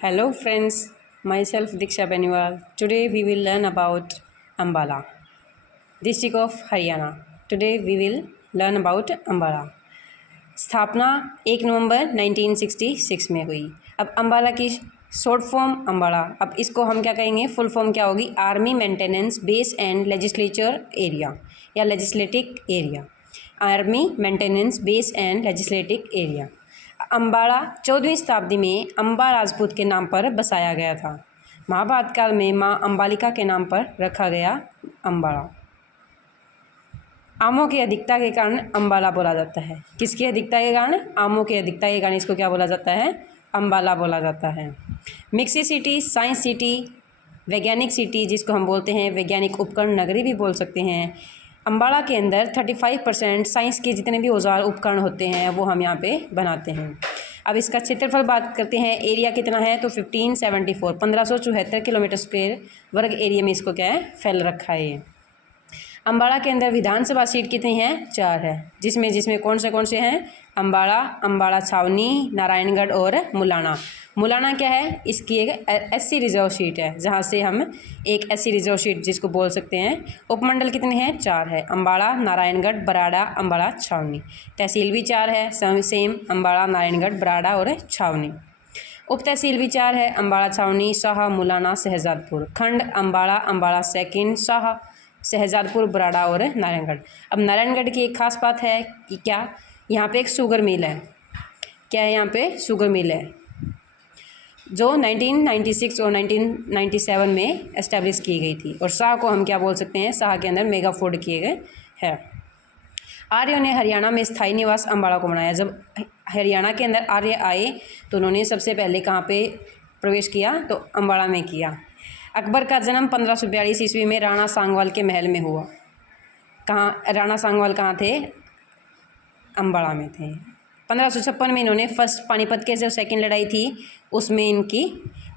Hello friends, myself Diksha Beniwal. Today we will learn about Ambala, district of Haryana. Today we will learn about Ambala. स्थापना 1 नवंबर 1966 में हुई। अब अम्बाला की short form Ambala, अब इसको हम क्या कहेंगे, फुल फॉर्म क्या होगी, army maintenance base and legislature area या legislative area. Army maintenance base and legislative area. Ambala 14वीं शताब्दी में अम्बा राजपूत के नाम पर बसाया गया था। महाभारत काल में माँ अम्बालिका के नाम पर रखा गया अम्बाला। आमों की अधिकता के कारण अम्बाला बोला जाता है। किसकी अधिकता के कारण? आमों की अधिकता के कारण इसको क्या बोला जाता है? अम्बाला बोला जाता है। मिक्सी सिटी, साइंस सिटी, वैज्ञानिक सिटी जिसको हम बोलते हैं, वैज्ञानिक उपकरण नगरी भी बोल सकते हैं। अम्बाला के अंदर 35% साइंस के जितने भी औजार उपकरण होते हैं वो हम यहाँ पे बनाते हैं। अब इसका क्षेत्रफल बात करते हैं, एरिया कितना है, तो 1574 किलोमीटर स्क्वायर वर्ग एरिया में इसको क्या है, फैल रखा है ये। अम्बाला के अंदर विधानसभा सीट कितनी हैं? 4 है। जिसमें कौन से हैं? अम्बाला, अम्बाला छावनी, नारायणगढ़ और मुलाना। मुलाना क्या है? इसकी एक SC रिजर्व सीट है, जहाँ से हम एक SC रिजर्व सीट जिसको बोल सकते हैं। उपमंडल कितने हैं? 4 है। अम्बाला, नारायणगढ़, बराड़ा, अम्बाला, छावनी। तहसील भी 4 है, सेम अम्बाला, नारायणगढ़, बराड़ा और छावनी। उप तहसील भी 4 है, अम्बाला, छावनी, शाह, मुलाना, शहजादपुर। खंड अम्बाला, अम्बाला सेकंड, शाह, शहजादपुर, बराड़ा और नारायणगढ़। अब नारायणगढ़ की एक खास बात है कि क्या, यहाँ पे एक शुगर मिल है। क्या है? यहाँ पे शुगर मिल है जो 1996 और 1997 में एस्टेब्लिश की गई थी। और शाह को हम क्या बोल सकते हैं? शाह के अंदर मेगा फूड किए गए हैं। आर्यों ने हरियाणा में स्थायी निवास अम्बाला को बनाया। जब हरियाणा के अंदर आर्य आए तो उन्होंने सबसे पहले कहाँ पे प्रवेश किया? तो अम्बाला में किया। अकबर का जन्म 1542 ईस्वी में राणा सांगवाल के महल में हुआ। कहाँ? राणा सांगवाल कहाँ थे? अम्बाला में थे। 1556 में इन्होंने फर्स्ट पानीपत के जो सेकंड लड़ाई थी उसमें इनकी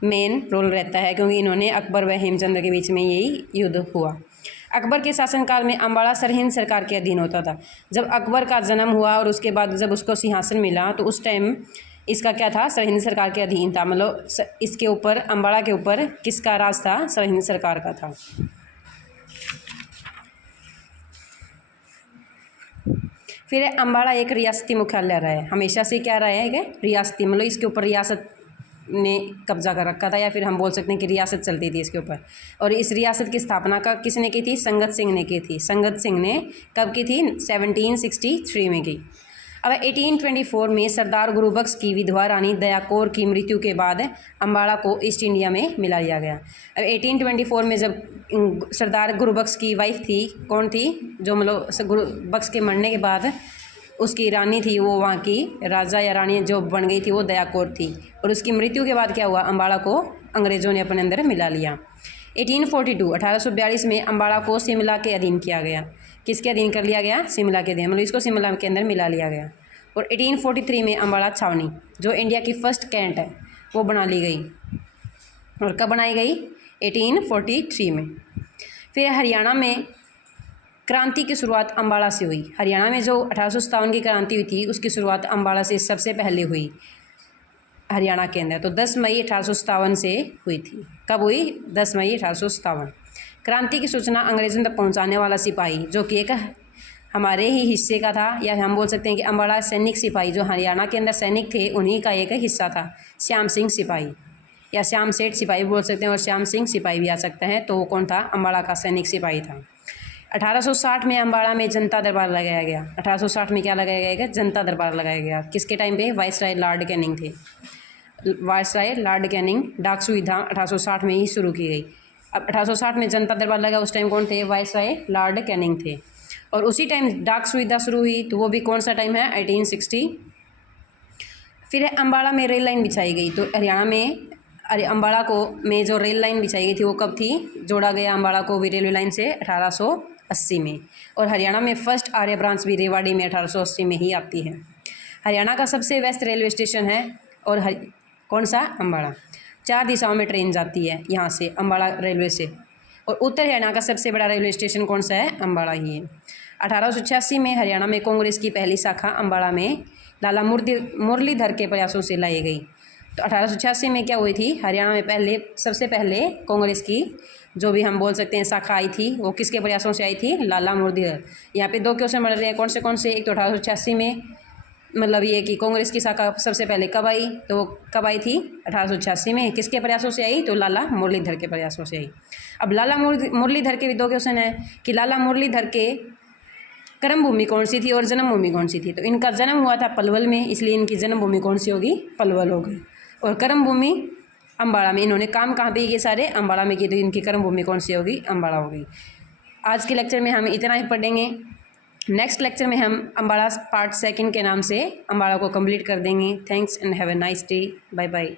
मेन रोल रहता है, क्योंकि इन्होंने अकबर व हेमचंद्र के बीच में यही युद्ध हुआ। अकबर के शासनकाल में अम्बाला सरहिंद सरकार के अधीन होता था। जब अकबर का जन्म हुआ और उसके बाद जब उसको सिंहासन मिला तो उस टाइम इसका क्या था? सरहिंद सरकार के अधीन था। मतलब इसके ऊपर, अम्बाला के ऊपर किसका राज था? सरहिंद सरकार का था। फिर अम्बाला एक रियासती मुख्यालय रहा है, हमेशा से क्या रहा है? रियासती, मतलब इसके ऊपर रियासत ने कब्जा कर रखा था, या फिर हम बोल सकते हैं कि रियासत चलती थी इसके ऊपर। और इस रियासत की स्थापना का किसने की थी? संगत सिंह ने की थी। संगत सिंह ने कब की थी? 1763 में की। अब 1824 में सरदार गुरुबख्श की विधवा रानी दया कौर की मृत्यु के बाद अम्बाला को ईस्ट इंडिया में मिला लिया गया। अब 1824 में जब सरदार गुरुबख्श की वाइफ थी, कौन थी? जो मतलब गुरुबख्श के मरने के बाद उसकी रानी थी, वो वहाँ की राजा या रानी जो बन गई थी वो दया कौर थी। और उसकी मृत्यु के बाद क्या हुआ? अम्बाला को अंग्रेज़ों ने अपने अंदर मिला लिया। 1842 में अम्बाला को शिमला के अधीन किया गया। किसके अधीन कर लिया गया? शिमला के अधीन, मतलब इसको शिमला के अंदर मिला लिया गया। और 1843 में अम्बाला छावनी, जो इंडिया की फर्स्ट कैंट है, वो बना ली गई। और कब बनाई गई? 1843 में। फिर हरियाणा में क्रांति की शुरुआत अम्बाला से हुई। हरियाणा में जो 1857 की क्रांति हुई थी उसकी शुरुआत अम्बाला से सबसे पहले हुई हरियाणा के अंदर। तो 10 मई 1857 से हुई थी। कब हुई? 10 मई 1857। क्रांति की सूचना अंग्रेज़ों तक पहुंचाने वाला सिपाही, जो कि एक हमारे ही हिस्से का था, या हम बोल सकते हैं कि अम्बाला सैनिक सिपाही जो हरियाणा के अंदर सैनिक थे उन्हीं का एक हिस्सा था, श्याम सिंह सिपाही या श्याम सेठ सिपाही बोल सकते हैं, और श्याम सिंह सिपाही भी आ सकता है। तो वो कौन था? अम्बाला का सैनिक सिपाही था। 1860 में अम्बाला में जनता दरबार लगाया गया। 1860 में क्या लगाया गया? जनता दरबार लगाया गया। किसके टाइम पे? वाइसराय लॉर्ड कैनिंग थे। वाइसराय लॉर्ड कैनिंग डाक सुविधा 1860 में ही शुरू की गई। अब 1860 में जनता दरबार लगा, उस टाइम कौन थे? वाइसराय लॉर्ड कैनिंग थे। और उसी टाइम डाक सुविधा शुरू हुई, तो वो भी कौन सा टाइम है? 1860। फिर अम्बाला में रेल लाइन बिछाई गई। तो हरियाणा में अम्बाला को में जो रेल लाइन बिछाई गई थी वो कब थी? जोड़ा गया अम्बाला को भी रेलवे लाइन से 1880 में। और हरियाणा में फर्स्ट आर्य ब्रांच भी रेवाड़ी में 1880 में ही आती है। हरियाणा का सबसे व्यस्त रेलवे स्टेशन है, और कौन सा? अम्बाला। 4 दिशाओं में ट्रेन जाती है यहाँ से, अम्बाला रेलवे से। और उत्तर हरियाणा का सबसे बड़ा रेलवे स्टेशन कौन सा है? अम्बाला ही है। 1886 में हरियाणा में कांग्रेस की पहली शाखा अम्बाला में लाला मुरलीधर के प्रयासों से लाई गई। तो तो 1886 में क्या हुई थी, हरियाणा में सबसे पहले कांग्रेस की जो भी हम बोल सकते हैं शाखा आई थी, वो किसके प्रयासों से आई थी, लाला मुरलीधर। यहाँ पे 2 क्वेश्चन बढ़ रहे हैं, कौन से। एक तो 1886 में, मतलब ये कि कांग्रेस की शाखा सबसे पहले कब आई, तो वो कब आई थी, 1886 में। किसके प्रयासों से आई, तो लाला मुरलीधर के प्रयासों से आई। अब लाला मुरलीधर के भी 2 क्वेश्चन है कि लाला मुरलीधर के कर्मभूमि कौन सी थी और जन्मभूमि कौन सी थी। तो इनका जन्म हुआ था पलवल में, इसलिए इनकी जन्मभूमि कौन सी होगी, पलवल होगी। और कर्मभूमि अम्बाड़ा में। इन्होंने काम कहाँ पे किए, सारे अम्बाड़ा में किए, तो इनकी कर्मभूमि कौन सी होगी, अम्बाड़ा होगी। आज के लेक्चर में हम इतना ही पढ़ेंगे। नेक्स्ट लेक्चर में हम अम्बाड़ा पार्ट 2 के नाम से अम्बाड़ा को कंप्लीट कर देंगे। Thanks and have a nice day. Bye bye.